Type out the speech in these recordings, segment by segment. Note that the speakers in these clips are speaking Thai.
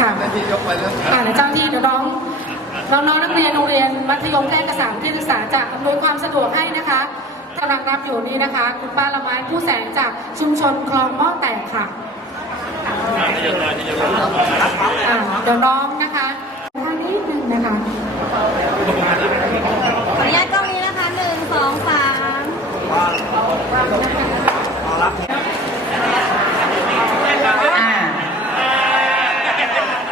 ค่ะหน้าที่ยกไปแล้วอ่าเดี๋ยวเจ้าหน้าที่เดี๋ยวน้องน้องๆนักเรียนโรงเรียนมัธยมแพร่กษาที่ศึกษาจะอำนวยความสะดวกให้นะคะกำลังรับอยู่นี้นะคะ คุณป้าละไม้ผู้แสนจากชุมชนคลองหม้อแตกค่ะอ่าเดี๋ยวน้องนะคะท่านนิดนึงนะคะ ขออนุญาตกล้องนี้นะคะหนึ่งสองสาม อ่า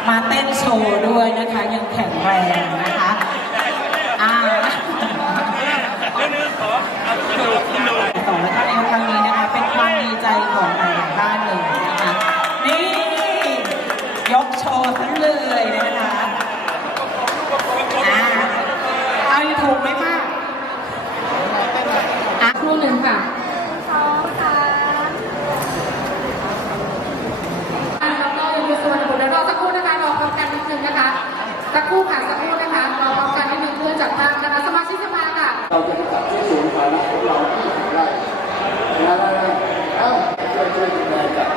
มาเต้นโช ว์ด้วยนะคะยังแข็งแรงนะคะอ่าต่อและก็ในครั้งนี้นะคะ เป็นความดีใจของหลายๆบ้านเลยนะคะ นี่ยกโชว์ทั้งเลยนะคะอ่าเอาอยู่ถูกไหมป้า อะครู่หนึ่งค่ะ สองสาม แล้วก็ยูสวนบุตรเดี๋ยวรอสักครู่นะคะรอพร้อมกันนิดนึงนะคะ สักครู่ค่ะสักครู่นะคะรอพร้อมกันนิดนึงเพื่อจัดทางคณะสมาชิกสภาค่ะ เราจะไปจัดที่ศูนย์สาธารณะของเราที่ไร่นะนะนะเอ้าช่วยช่วยดูแลจัด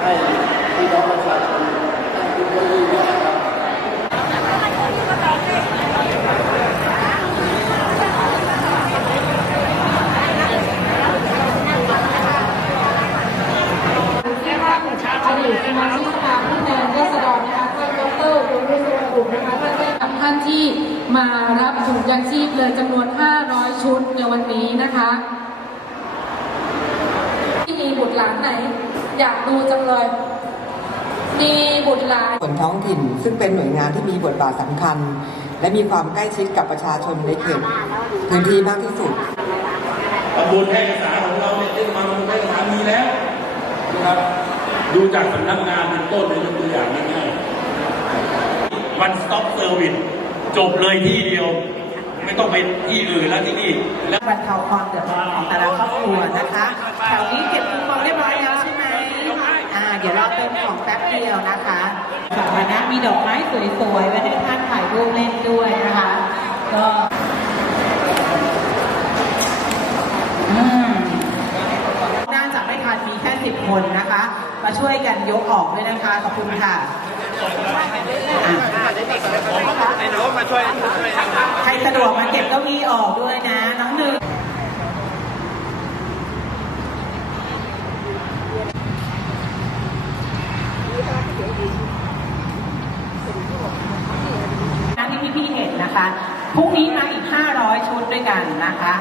ให้พี่น้องประชาชนนั่งดูเก้าอี้ด้วยนะครับ ที่ท่านอดีตสมาชิกสภาผู้แทนราษฎรนะคะท่านดรดวงฤทธิ์สุวรรณบุตรนะคะ ท่านได้นำท่านที่มารับถุงยางชีพเลยจำนวน 500 ชุดในวันนี้นะคะที่มีบุตรหลานไหน อยากดูจังเลยมีบุตรหลานส่วนท้องถิ่น ซึ่งเป็นหน่วยงานที่มีบทบาทสำคัญ และมีความใกล้ชิดกับประชาชนในเขตพื้นที่มากที่สุดตำบลแพร่กษาของเราเนี่ยเทศบาลตำบลแพร่กษามีแล้วนะครับดูจากสำนักงานเป็นต้นเลยยกตัวอย่างง่ายๆ one stop service จบเลยที่เดียว ไม่ต้องไปที่อื่นแล้วที่นี่แล้วบรรเทาความเดือดร้อนของแต่ละครอบครัวนะคะแถวนี้เก็บคูปองเรียบร้อยแล้วใช่ไหมอ่าเดี๋ยวเราเติมของแป๊บเดียวนะคะสาธารณะมีดอกไม้สวยๆไว้ให้ท่านถ่ายรูปเล่นด้วยนะคะ ก็น่าจะไม่ทันมีแค่สิบคนนะคะ มาช่วยกันยกออกด้วยนะคะ ขอบคุณค่ะ อะใครสะดวกมาเก็บเก้าอี้ออกด้วยนะน้องหนึ่งที่พี่ๆเห็นนะคะพรุ่งนี้มาอีก 500 ชุดด้วยกันนะคะ